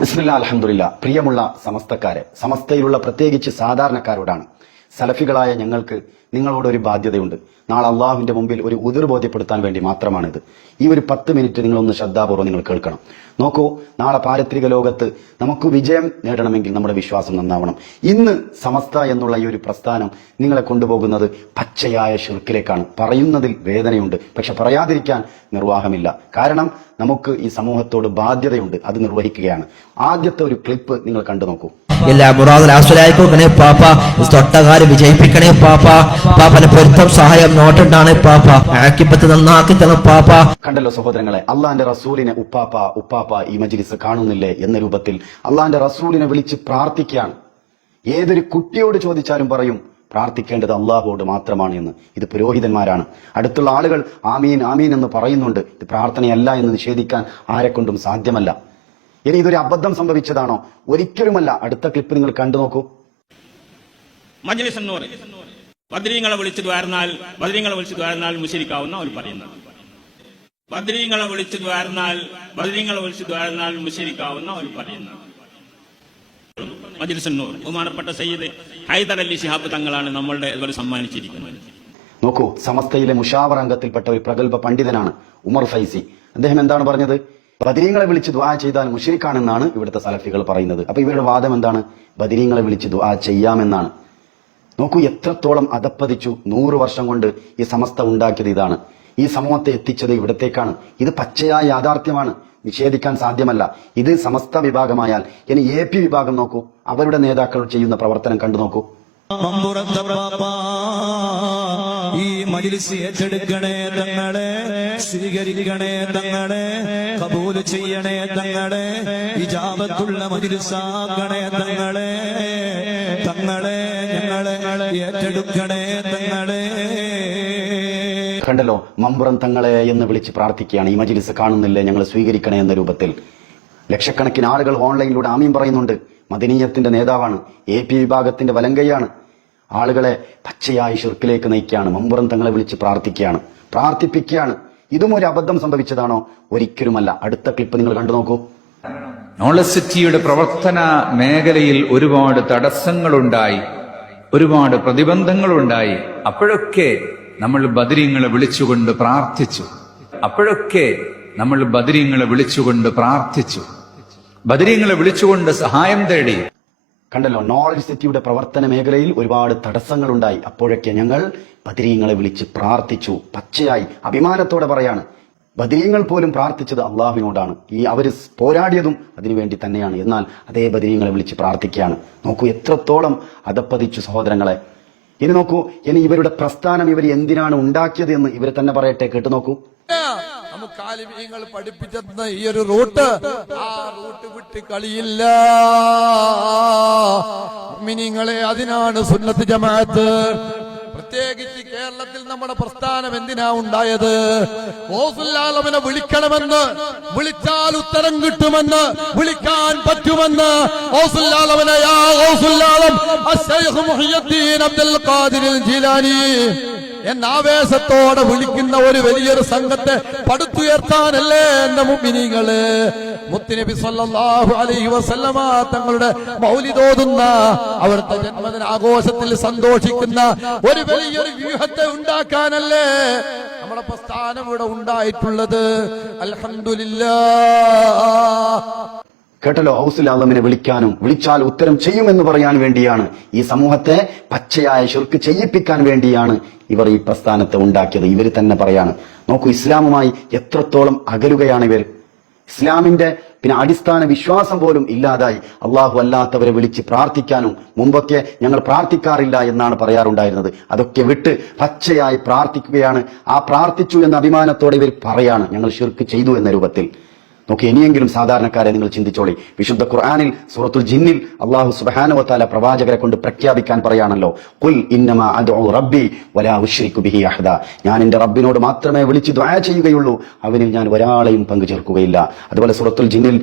ബിസ്മില്ല അലഹമുല്ല പ്രിയമുള്ള സമസ്തക്കാരെ സമസ്തയിലുള്ള പ്രത്യേകിച്ച് സാധാരണക്കാരോടാണ്. സലഫികളായ ഞങ്ങൾക്ക് നിങ്ങളോട് ഒരു ബാധ്യതയുണ്ട്. നാളെ അള്ളാഹുവിന്റെ മുമ്പിൽ ഒരു ഉതിർ ബോധ്യപ്പെടുത്താൻ വേണ്ടി മാത്രമാണിത്. ഈ ഒരു പത്ത് മിനിറ്റ് നിങ്ങളൊന്ന് ശ്രദ്ധാപൂർവം നിങ്ങൾ കേൾക്കണം. നോക്കൂ നാളെ പാരിത്രിക ലോകത്ത് നമുക്ക് വിജയം നേടണമെങ്കിൽ നമ്മുടെ വിശ്വാസം നന്നാവണം. ഇന്ന് സമസ്ത എന്നുള്ള ഈ ഒരു പ്രസ്ഥാനം നിങ്ങളെ കൊണ്ടുപോകുന്നത് പച്ചയായ ഷിർക്കിലേക്കാണ്. പറയുന്നതിൽ വേദനയുണ്ട് പക്ഷെ പറയാതിരിക്കാൻ നിർവാഹമില്ല. കാരണം നമുക്ക് ഈ സമൂഹത്തോട് ബാധ്യതയുണ്ട് അത് നിർവഹിക്കുകയാണ്. ആദ്യത്തെ ഒരു ക്ലിപ്പ് നിങ്ങൾ കണ്ടു നോക്കൂ. എല്ലാ മുറാദ് ആസ്വലായിക്കോക്കണേ പാപ്പ. തൊട്ടകാര് വിജയിപ്പിക്കണേ പാപ്പ. പാപ്പന്റെ പൊരുത്തം സഹായം നോട്ടുണ്ടാണ് പാപ്പ. ആക്കിപ്പത്ത് നന്നാക്കി തരണം പാപ്പ. കണ്ടല്ലോ സഹോദരങ്ങളെ അള്ളാന്റെ റസൂലിനെ ഉപ്പാപ്പ ഉപ്പാപ്പ ഈ മജിലിസ് കാണുന്നില്ലേ എന്ന രൂപത്തിൽ അള്ളാന്റെ റസൂലിനെ വിളിച്ച് പ്രാർത്ഥിക്കുകയാണ്. ഏതൊരു കുട്ടിയോട് ചോദിച്ചാലും പറയും പ്രാർത്ഥിക്കേണ്ടത് അള്ളാഹുവോട് മാത്രമാണ് എന്ന്. ഇത് പുരോഹിതന്മാരാണ്. അടുത്തുള്ള ആളുകൾ ആമീൻ ആമീൻ എന്ന് പറയുന്നുണ്ട്. ഇത് പ്രാർത്ഥനയല്ല എന്ന് നിഷേധിക്കാൻ ആരെക്കൊണ്ടും സാധ്യമല്ല. ഇനി ഇതൊരു അബദ്ധം സംഭവിച്ചതാണോ? ഒരിക്കലുമല്ല. അടുത്ത ക്ലിപ്പ് നിങ്ങൾ കണ്ടു നോക്കൂ. മജ്ലിസ് എന്ന് പറയും. ബദ്രീങ്ങളെ വിളിച്ചു ദ്വാരന്നാൽ ബദ്രീങ്ങളെ വിളിച്ചു ദ്വാരന്നാൽ മുശരിക്കാവുന്ന അവർ പറയുന്നത്. ബദ്രീങ്ങളെ വിളിച്ചു ദ്വാരന്നാൽ ബദ്രീങ്ങളെ വിളിച്ചു ദ്വാരന്നാൽ മുശരിക്കാവുന്ന അവർ പറയുന്നത്. മജ്ലിസ് എന്നൂർ ബഹുമാനപ്പെട്ട സയ്യിദ് ഹൈദർ അലി ശിഹാബ് തങ്ങളാണ് നമ്മളുടെ ഇതുവരെ സമ്മാനിച്ചിരിക്കുന്നത്. നോക്കൂ സമസ്തയിലെ മുഷാവർ അംഗത്തിൽപ്പെട്ട ഒരു പ്രഗത്ഭ പണ്ഡിതനാണ് ഉമർ ഫൈസി. അദ്ദേഹം എന്താണ് പറഞ്ഞത്? ബദിരീങ്ങളെ വിളിച്ച് ദുആ ചെയ്താൽ മുഷിരിക്കാണെന്നാണ് ഇവിടുത്തെ സലഫികൾ പറയുന്നത്. അപ്പൊ ഇവരുടെ വാദം എന്താണ്? ബദിരീങ്ങളെ വിളിച്ച് ദുആ ചെയ്യാമെന്നാണ്. നോക്കൂ എത്രത്തോളം അധപ്പതിച്ചു നൂറ് വർഷം കൊണ്ട് ഈ സമസ്ത ഉണ്ടാക്കിയത് ഇതാണ്. ഈ സമൂഹത്തെ എത്തിച്ചത് ഇവിടത്തേക്കാണ്. ഇത് പച്ചയായ യാഥാർത്ഥ്യമാണ്. നിഷേധിക്കാൻ സാധ്യമല്ല. ഇത് സമസ്ത വിഭാഗമായാൽ ഇനി എ പി വിഭാഗം നോക്കൂ. അവരുടെ നേതാക്കൾ ചെയ്യുന്ന പ്രവർത്തനം കണ്ടു നോക്കൂ. ഈ മജിലിസ് ഏറ്റെടുക്കണേ തങ്ങളെ സ്വീകരിക്കണേ തങ്ങളെ കബൂൽ ചെയ്യണേ തങ്ങളെ ഇജാബത്തുള്ള മജിലിസാക്കണേ തങ്ങളെ തങ്ങളെ ഞങ്ങളെ ഏറ്റെടുക്കണേ തങ്ങളെ. കണ്ടല്ലോ മമ്പുറം തങ്ങളെ എന്ന് വിളിച്ച് പ്രാർത്ഥിക്കുകയാണ്. ഈ മജിലിസ് കാണുന്നില്ലേ? ഞങ്ങൾ സ്വീകരിക്കണേ എന്ന രൂപത്തിൽ. ലക്ഷക്കണക്കിന് ആളുകൾ ഓൺലൈനിലൂടെ ആമീൻ പറയുന്നുണ്ട്. മദനീയത്തിന്റെ നേതാവാണ്. എ പി വിഭാഗത്തിന്റെ വലങ്കയാണ് ആളുകളെ പച്ചയായി ഷിർക്കിലേക്ക് നയിക്കുകയാണ്. മമ്പുറം തങ്ങളെ വിളിച്ച് പ്രാർത്ഥിക്കുകയാണ്. പ്രാർത്ഥിപ്പിക്കുകയാണ്. ഇതും ഒരു അബദ്ധം സംഭവിച്ചതാണോ? ഒരിക്കലുമല്ല. അടുത്ത ക്ലിപ്പ് നിങ്ങൾ കണ്ടു നോക്കൂ. നോളജ് സിറ്റിയുടെ പ്രവർത്തന മേഖലയിൽ ഒരുപാട് തടസ്സങ്ങളുണ്ടായി. ഒരുപാട് പ്രതിബന്ധങ്ങളുണ്ടായി. അപ്പോഴൊക്കെ നമ്മൾ ബദരീങ്ങളെ വിളിച്ചുകൊണ്ട് പ്രാർത്ഥിച്ചു. അപ്പോഴൊക്കെ നമ്മൾ ബദരീങ്ങളെ വിളിച്ചുകൊണ്ട് പ്രാർത്ഥിച്ചു. ബദരീങ്ങളെ വിളിച്ചുകൊണ്ട് സഹായം തേടി. കണ്ടല്ലോ നോളജ് സിറ്റിയുടെ പ്രവർത്തന മേഖലയിൽ ഒരുപാട് തടസ്സങ്ങളുണ്ടായി. അപ്പോഴൊക്കെ ഞങ്ങൾ ബദരീങ്ങളെ വിളിച്ച് പ്രാർത്ഥിച്ചു. പച്ചയായി അഭിമാനത്തോടെ പറയാണ് ബദരീങ്ങൾ പോലും പ്രാർത്ഥിച്ചത് അള്ളാഹുവിനോടാണ്. ഈ അവർ പോരാടിയതും അതിനുവേണ്ടി തന്നെയാണ്. എന്നാൽ അതേ ബദരീങ്ങളെ വിളിച്ച് പ്രാർത്ഥിക്കുകയാണ്. നോക്കൂ എത്രത്തോളം അതപ്പതിച്ചു സഹോദരങ്ങളെ. ഇനി നോക്കൂ ഇനി ഇവരുടെ പ്രസ്ഥാനം ഇവർ എന്തിനാണ് ഉണ്ടാക്കിയത് എന്ന് ഇവർ തന്നെ പറയട്ടെ കേട്ടു നോക്കൂ. നമുക്ക് പഠിപ്പിച്ചെന്ന ഈ ഒരു റൂട്ട് ആ റൂട്ട് വിട്ട് കളിയില്ല. മിനിങ്ങളെ അതിനാണ് സുന്നത്ത് ജമാഅത്ത്. പ്രത്യേകിച്ച് കേരളത്തിൽ നമ്മുടെ പ്രസ്ഥാനം എന്തിനാ ഉണ്ടായത്? ഓസുല്ലാലമനെ വിളിക്കണമെന്ന് വിളിച്ചാൽ ഉത്തരം കിട്ടുമെന്ന് വിളിക്കാൻ പറ്റുമെന്ന് ഓസുല്ലാലമനെ യാ അബ്ദുൽ ഖാദിർ ജീലാനി എന്ന ആവേശത്തോടെ വിളിക്കുന്ന ഒരു വലിയൊരു സംഘത്തെ പടുത്തുയർത്താനല്ലേ എന്റെ മുമ്പിനികൾ മുത്തുനബി സല്ലല്ലാഹു അലൈഹി വസല്ലമ തങ്ങളുടെ മൗലിതോതുന്ന അവിടുത്തെ ജന്മദിന ആഘോഷത്തിൽ സന്തോഷിക്കുന്ന ഒരു വലിയൊരു വ്യൂഹത്തെ ഉണ്ടാക്കാനല്ലേ നമ്മുടെ പ്രസ്ഥാനം ഇവിടെ ഉണ്ടായിട്ടുള്ളത്? അൽഹംദുലില്ലാ കേട്ടല്ലോ ഹൗസുൽ ആലമിനെ വിളിക്കാനും വിളിച്ചാൽ ഉത്തരം ചെയ്യുമെന്ന് പറയാൻ വേണ്ടിയാണ്. ഈ സമൂഹത്തെ പച്ചയായ ശുർക്ക് ചെയ്യിപ്പിക്കാൻ വേണ്ടിയാണ് ഇവർ ഈ പ്രസ്ഥാനത്തെ ഉണ്ടാക്കിയത്. ഇവർ തന്നെ പറയാണ് നോക്കൂ ഇസ്ലാമുമായി എത്രത്തോളം അകലുകയാണ് ഇവർ ഇസ്ലാമിന്റെ പിന്നെ അടിസ്ഥാന വിശ്വാസം പോലും ഇല്ലാതായി. അള്ളാഹു അല്ലാത്തവരെ വിളിച്ച് പ്രാർത്ഥിക്കാനും മുമ്പൊക്കെ ഞങ്ങൾ പ്രാർത്ഥിക്കാറില്ല എന്നാണ് പറയാറുണ്ടായിരുന്നത്. അതൊക്കെ വിട്ട് പച്ചയായി പ്രാർത്ഥിക്കുകയാണ്. ആ പ്രാർത്ഥിച്ചു എന്ന അഭിമാനത്തോടെ ഇവർ പറയാണ് ഞങ്ങൾ ഷിർക്ക് ചെയ്തു എന്ന രൂപത്തിൽ. നോക്കി ഇനിയെങ്കിലും സാധാരണക്കാരെ നിങ്ങൾ ചിന്തിച്ചോളി. വിശുദ്ധ ഖുർആാനിൽ സൂറത്തുൽ ജിന്നിൽ അള്ളാഹു സുബാനുവത്താല പ്രവാചകരെ കൊണ്ട് പ്രഖ്യാപിക്കാൻ പറയാണല്ലോ. കുൽ റബ്ബി വലാ ഞാൻ എന്റെ റബ്ബിനോട് മാത്രമേ വിളിച്ച് ദ്വായ ചെയ്യുകയുള്ളൂ. അവനിൽ ഞാൻ ഒരാളെയും പങ്കു ചേർക്കുകയില്ല അതുപോലെ സുറത്തുൽ ജിന്നിൽ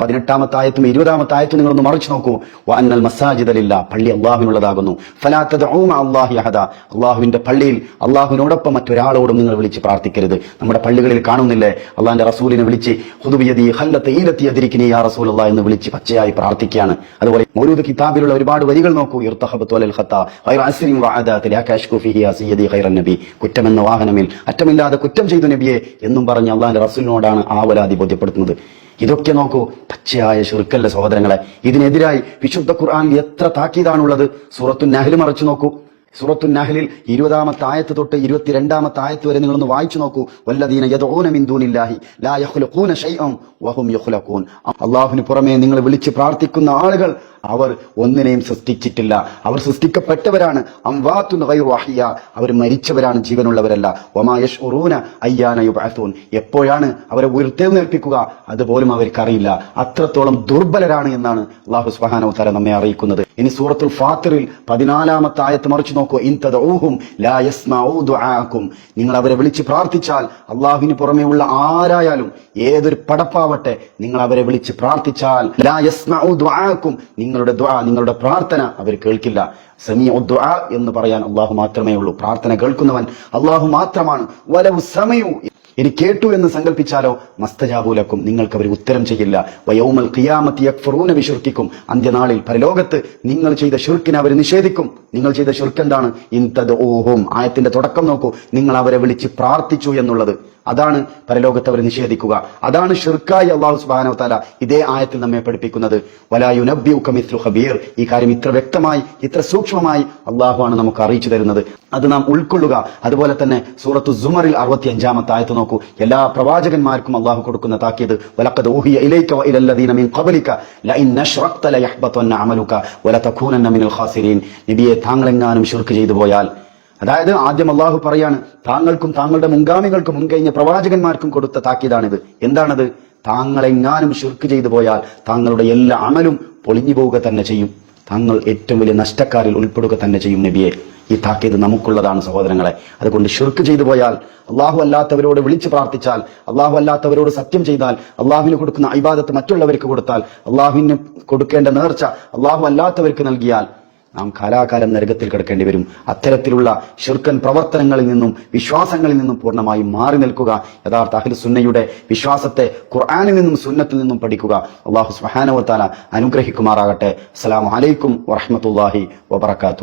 പതിനെട്ടാമത്തെ ആയത്തും ഇരുപതാമത്തെ ആയത്തും നിങ്ങളൊന്ന് മറിച്ച് നോക്കൂ. മസാജിദ് മസാജിദലില്ല പള്ളി അള്ളാഹുവിനുള്ളതാകുന്നു ഫലാത്തത് അല്ലാഹി അഹദ. അള്ളാഹുവിന്റെ പള്ളിയിൽ അള്ളാഹുവിനോടൊപ്പം മറ്റൊരാളോടും നിങ്ങൾ വിളിച്ച് പ്രാർത്ഥിക്കരുത്. നമ്മുടെ പള്ളികളിൽ കാണുന്നില്ലേ? അള്ളാഹിന്റെ റസൂലിനെ വിളിച്ച് ഹുദുബി ബിയദി ഖല്ലത്ത് ഈലത്തി യാ റസൂലല്ലാഹ് എന്ന് വിളിച്ച് പച്ചയായി പ്രാർത്ഥിക്കുകയാണ്. അതുപോലെ മൗലൂദ് കിതാബിലുള്ള ഒരുപാട് വരികൾ നോക്കൂ. നബി. കുറ്റമെന്ന വാഹനമിൽ അറ്റമില്ലാതെ കുറ്റം ചെയ്തു നബിയെ എന്നും പറഞ്ഞ് അള്ളാഹിന്റെ റസൂലിനോടാണ് ആവലാതി ബോധ്യപ്പെടുത്തുന്നത്. ഇതൊക്കെ നോക്കൂ പച്ചയായ ഷിർക്കല്ല സഹോദരങ്ങളെ. ഇതിനെതിരായി വിശുദ്ധ ഖുർആൻ എത്ര താക്കീതാണുള്ളത്? സൂറത്തു നെഹ്ലു മറിച്ചു നോക്കൂ. സൂറത്തു നഹലിൽ ഇരുപതാമത്തെ ആയത്ത് തൊട്ട് ഇരുപത്തിരണ്ടാമത്തെ ആയത്ത് വരെ നിങ്ങളൊന്ന് വായിച്ചു നോക്കൂ. വല്ലദീന യദഊന മിൻ ദൂനില്ലാഹി ലാ യഖ്ലുഖൂന ഷൈഅൻ വഹും യഖ്ലഖൂൻ. അള്ളാഹുവിന് പുറമേ നിങ്ങൾ വിളിച്ച് പ്രാർത്ഥിക്കുന്ന ആളുകൾ അവർ ഒന്നിനെയും സൃഷ്ടിച്ചിട്ടില്ല. അവർ സൃഷ്ടിക്കപ്പെട്ടവരാണ്. അംവാത്തു അഹ്യ. അവർ മരിച്ചവരാണ് ജീവനുള്ളവരല്ല. വമാ ഉറൂന അയ്യാന യുബഅസൂൻ. എപ്പോഴാണ് അവരെ ഉയർത്തെഴുന്നേൽപ്പിക്കുക അതുപോലും അവർക്കറിയില്ല. അത്രത്തോളം ദുർബലരാണ് എന്നാണ് അള്ളാഹു സുഹാന വതആല നമ്മെ അറിയിക്കുന്നത്. ഇനി സൂറത്തുൽ ഫാത്തിറിൽ പതിനാലാമത്തെ ആയത്ത് മറിച്ച് നോക്കൂ. ഇൻതദഊഹും ലാ യസ്മഊ നിങ്ങൾ അവരെ വിളിച്ച് പ്രാർത്ഥിച്ചാൽ അള്ളാഹുവിന് പുറമെയുള്ള ആരായാലും ഏതൊരു പടപ്പാവട്ടെ നിങ്ങൾ അവരെ വിളിച്ച് പ്രാർത്ഥിച്ചാൽ ലാ യസ്മഊ ദുആഅക്കും നിങ്ങളുടെ ദ്വാ നിങ്ങളുടെ പ്രാർത്ഥന അവർ കേൾക്കില്ല. സമീ ദുആ എന്ന് പറയാൻ അള്ളാഹു മാത്രമേ ഉള്ളൂ. പ്രാർത്ഥന കേൾക്കുന്നവൻ അള്ളാഹു മാത്രമാണ്. വലവു സമയു. ഇനി കേട്ടു എന്ന് സങ്കല്പിച്ചാലോ മസ്തജാബൂലക്കും നിങ്ങൾക്ക് അവർ ഉത്തരം ചെയ്യില്ല. വയോമൽ ഖിയാമത്തി യക്ഫറൂന ബിശുർക്കിക്കും അന്ത്യനാളിൽ പരലോകത്ത് നിങ്ങൾ ചെയ്ത ഷുർക്കിനെ അവർ നിഷേധിക്കും. നിങ്ങൾ ചെയ്ത ഷുർക്ക് എന്താണ്? ഇൻതദ് ഓഹും ആയത്തിന്റെ തുടക്കം നോക്കൂ. നിങ്ങൾ അവരെ വിളിച്ച് പ്രാർത്ഥിച്ചു എന്നുള്ളത്. അതാണ് പരലോകത്ത് അവർ നിഷേധിക്കുക. അതാണ് ഷിർക്കായി അള്ളാഹു സുബാനോ താല ഇതേ ആയത്തിൽ നമ്മെ പഠിപ്പിക്കുന്നത്. ഖബീർ. ഈ കാര്യം ഇത്ര വ്യക്തമായി ഇത്ര സൂക്ഷ്മമായി അള്ളാഹുവാണ് നമുക്ക് അറിയിച്ചു തരുന്നത്. അത് നാം ഉൾക്കൊള്ളുക. അതുപോലെ തന്നെ സൂറത്തു സുമറിൽ അറുപത്തി അഞ്ചാമത്തെ ആയത്ത് നോക്കൂ. എല്ലാ പ്രവാചകന്മാർക്കും അള്ളാഹു കൊടുക്കുന്ന താക്കിയത് വലക്കത് ഊഹിയ ഇലൽ മിൻ ഖബലിക അമലുക മിനൽ ഖാസിരീൻ. നബിയെ താങ്കളെങ്ങാനും ഷിർക്ക് ചെയ്തു പോയാൽ അതായത് ആദ്യം അള്ളാഹു പറയാണ് താങ്കൾക്കും താങ്കളുടെ മുൻഗാമികൾക്കും മുൻകഴിഞ്ഞ പ്രവാചകന്മാർക്കും കൊടുത്ത താക്കീതാണിത്. എന്താണത്? താങ്കളെങ്ങാനും ഷിർക്ക് ചെയ്തു പോയാൽ താങ്കളുടെ എല്ലാ അമലും പൊളിഞ്ഞു പോവുക തന്നെ ചെയ്യും. താങ്കൾ ഏറ്റവും വലിയ നഷ്ടക്കാരിൽ ഉൾപ്പെടുക തന്നെ ചെയ്യും നബിയെ. ഈ താക്കീത് നമുക്കുള്ളതാണ് സഹോദരങ്ങളെ. അതുകൊണ്ട് ഷിർക്ക് ചെയ്തു പോയാൽ അള്ളാഹു അല്ലാത്തവരോട് വിളിച്ചു പ്രാർത്ഥിച്ചാൽ അള്ളാഹു അല്ലാത്തവരോട് സത്യം ചെയ്താൽ അള്ളാഹുവിന് കൊടുക്കുന്ന അഭിവാദത്ത് മറ്റുള്ളവർക്ക് കൊടുത്താൽ അള്ളാഹുവിന് കൊടുക്കേണ്ട നേർച്ച അള്ളാഹു അല്ലാത്തവർക്ക് നൽകിയാൽ നാം കാലാകാലം നരകത്തിൽ കിടക്കേണ്ടി വരും. അത്തരത്തിലുള്ള ഷിർക്കൻ പ്രവർത്തനങ്ങളിൽ നിന്നും വിശ്വാസങ്ങളിൽ നിന്നും പൂർണമായും മാറി നിൽക്കുക. യഥാർത്ഥ അഖിൽ സുന്നയുടെ വിശ്വാസത്തെ ഖുർആാനിൽ നിന്നും സുന്നത്തിൽ നിന്നും പഠിക്കുക. അള്ളാഹു സുഹാനവത്താല അനുഗ്രഹിക്കുമാറാകട്ടെ. അസ്സാം വലൈക്കും വറഹമത്തല്ലാഹി വബർക്കാത്തു